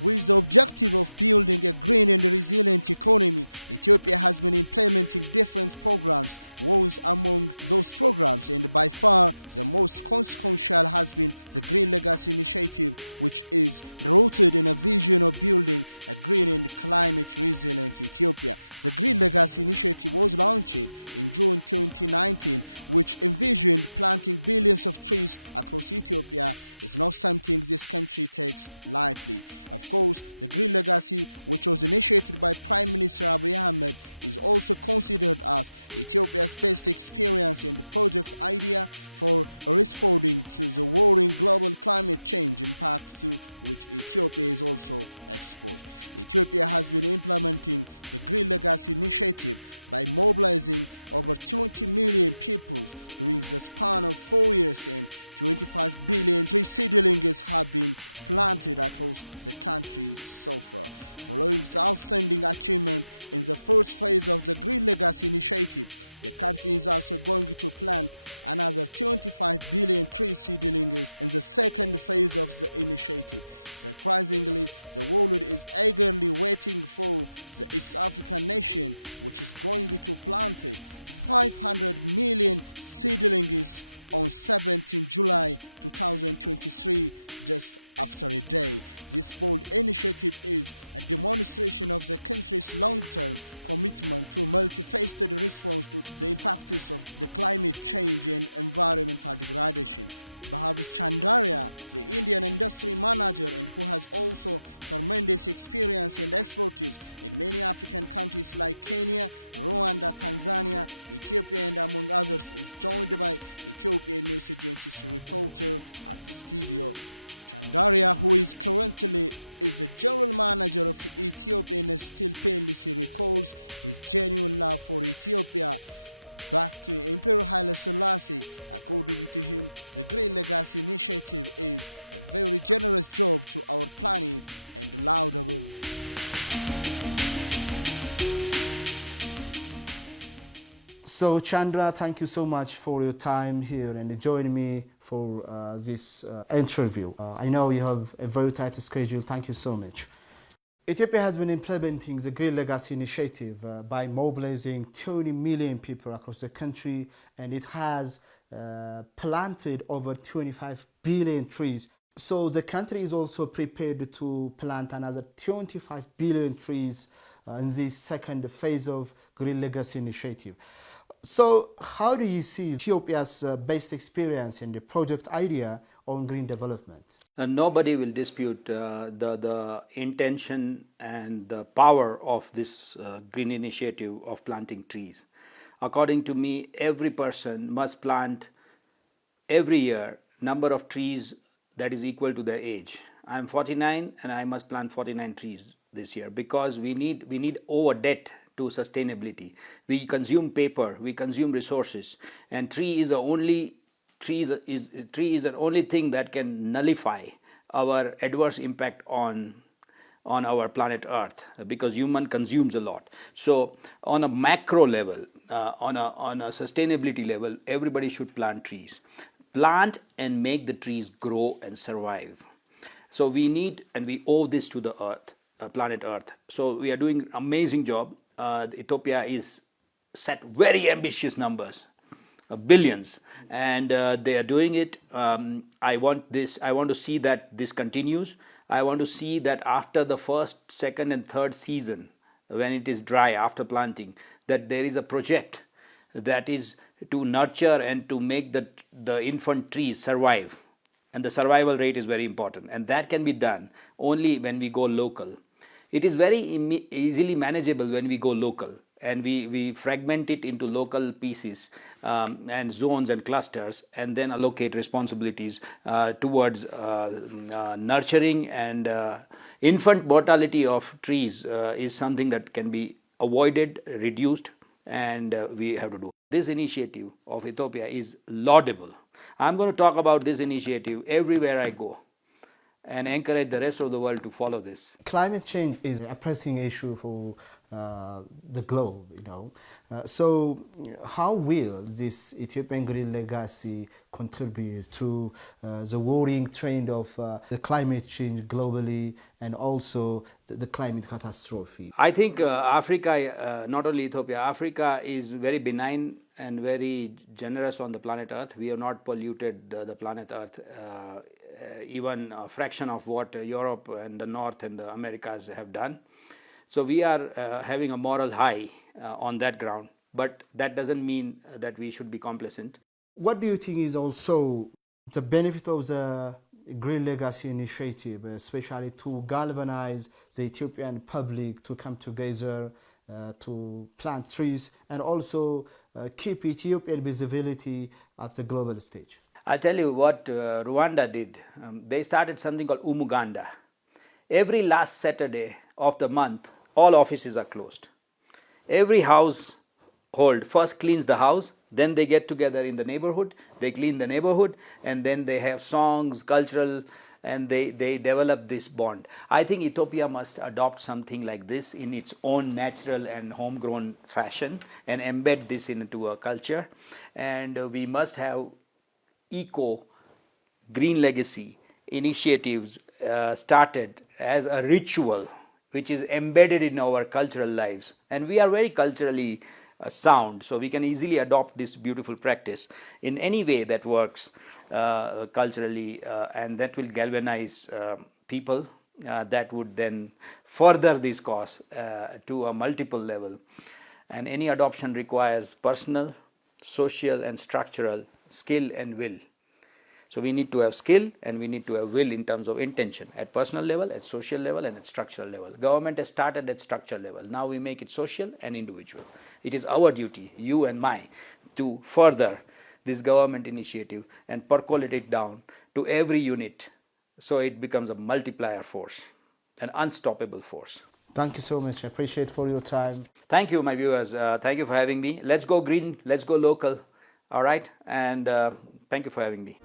With the objective of building a green and resilient economy, Ethiopia has been implementing different programs. One among those programs, and by far the most consequential, has been the Green Legacy Initiative, which is rooted in a vision of building a green and climate resilient Ethiopia. The Green Legacy Initiative was launched in June 2019, which envisioned planting billions of trees across Ethiopia. Is not something this country takes lightly. Of course, the Green Legacy, which was initiated by Prime Minister Abiy Ahmed, is also considered as Ethiopia's best experience and project idea for responding to the worrying global climate change impact to which Ethiopia is also exposed. Ethiopia has been implementing the Green Legacy Initiative by mobilizing over 20 million people during the span of 4 years, and 25 billion tree seedlings have been planted across the country so far. Following the outstanding achievement in the first phase of the Green Legacy Initiative, the country is also going to plant another 25 billion tree seedlings in the second phase of the initiative. Surprisingly, the world is eagerly waiting for the East African nation, which is going to plant 500 million seedlings on 17 July 2023, just after a day. This bold initiative is a demonstration of the country's long-term commitment to multifaceted response to the impacts of the climate change and environmental degradation. Bhavesh Chandaria, the Indian industry manager and who has also tremendous experience and expertise in many African countries like Kenya, Rwanda, Tanzania, Ethiopia, and among others, is joined by Ethiopian News Agency's reporter at the studio. Chandaria, who is currently the general manager of Ethiopian Steel PLC, recalls his genuine love for Ethiopia back to Emperor Haile Selassie. According to him, the Green Legacy Initiative is a very generous job to our planet and laudable. So Chandra, thank you so much for your time here and joining me for this interview. I know you have a very tight schedule. Thank you so much. Ethiopia has been implementing the Green Legacy Initiative by mobilizing 20 million people across the country, and it has planted over 25 billion trees. So the country is also prepared to plant another 25 billion trees in this second phase of Green Legacy Initiative. So how do you see Ethiopia's best experience and the project idea on green development? Nobody will dispute the intention and the power of this green initiative of planting trees. According to me, every person must plant every year number of trees that is equal to their age. I am 49 and I must plant 49 trees this year because we need over debt to sustainability. We consume paper, we consume resources, and tree is the only thing that can nullify our adverse impact on our planet Earth, because human consumes a lot. So on a macro level, on a sustainability level, everybody should plant trees. Plant and make the trees grow and survive. So we need and we owe this to the Earth, planet Earth. So we are doing an amazing job. Ethiopia is set very ambitious numbers, billions, and they are doing it. I want to see that this continues. I want to see that after the first, second, and third season, when it is dry after planting, that there is a project that is to nurture and to make the infant trees survive. And the survival rate is very important, and that can be done only when we go local. It is very easily manageable when we go local and we fragment it into local pieces and zones and clusters, and then allocate responsibilities towards nurturing and infant mortality of trees is something that can be avoided, reduced, and we have to do. This initiative of Ethiopia is laudable. I'm going to talk about this initiative everywhere I go. and encourage the rest of the world to follow this. Climate change is a pressing issue for the globe, you know. So how will this Ethiopian Green Legacy contribute to the worrying trend of the climate change globally and also the climate catastrophe? I think Africa, not only Ethiopia, Africa is very benign and very generous on the planet Earth. We have not polluted the planet Earth even a fraction of what Europe and the North and the Americas have done. So we are having a moral high on that ground, but that doesn't mean that we should be complacent. What do you think is also the benefit of the Green Legacy Initiative, especially to galvanize the Ethiopian public to come together to plant trees and also keep Ethiopian visibility at the global stage? I'll tell you what Rwanda did. They started something called Umuganda. Every last Saturday of the month, all offices are closed. Every household first cleans the house, then they get together in the neighborhood, they clean the neighborhood, and then they have songs, cultural, and they develop this bond. I think Ethiopia must adopt something like this in its own natural and homegrown fashion and embed this into a culture. And we must have eco green legacy initiatives started as a ritual which is embedded in our cultural lives, and we are very culturally sound, so we can easily adopt this beautiful practice in any way that works culturally, and that will galvanize people that would then further this cause to a multiple level. And any adoption requires personal, social and structural skill and will. So we need to have skill and we need to have will in terms of intention at personal level, at social level and at structural level. Government has started at structural level. Now we make it social and individual. It is our duty, you and mine, to further this government initiative and percolate it down to every unit so it becomes a multiplier force, an unstoppable force. Thank you so much. I appreciate for your time. Thank you, my viewers. Thank you for having me. Let's go green. Let's go local. All right. And thank you for having me.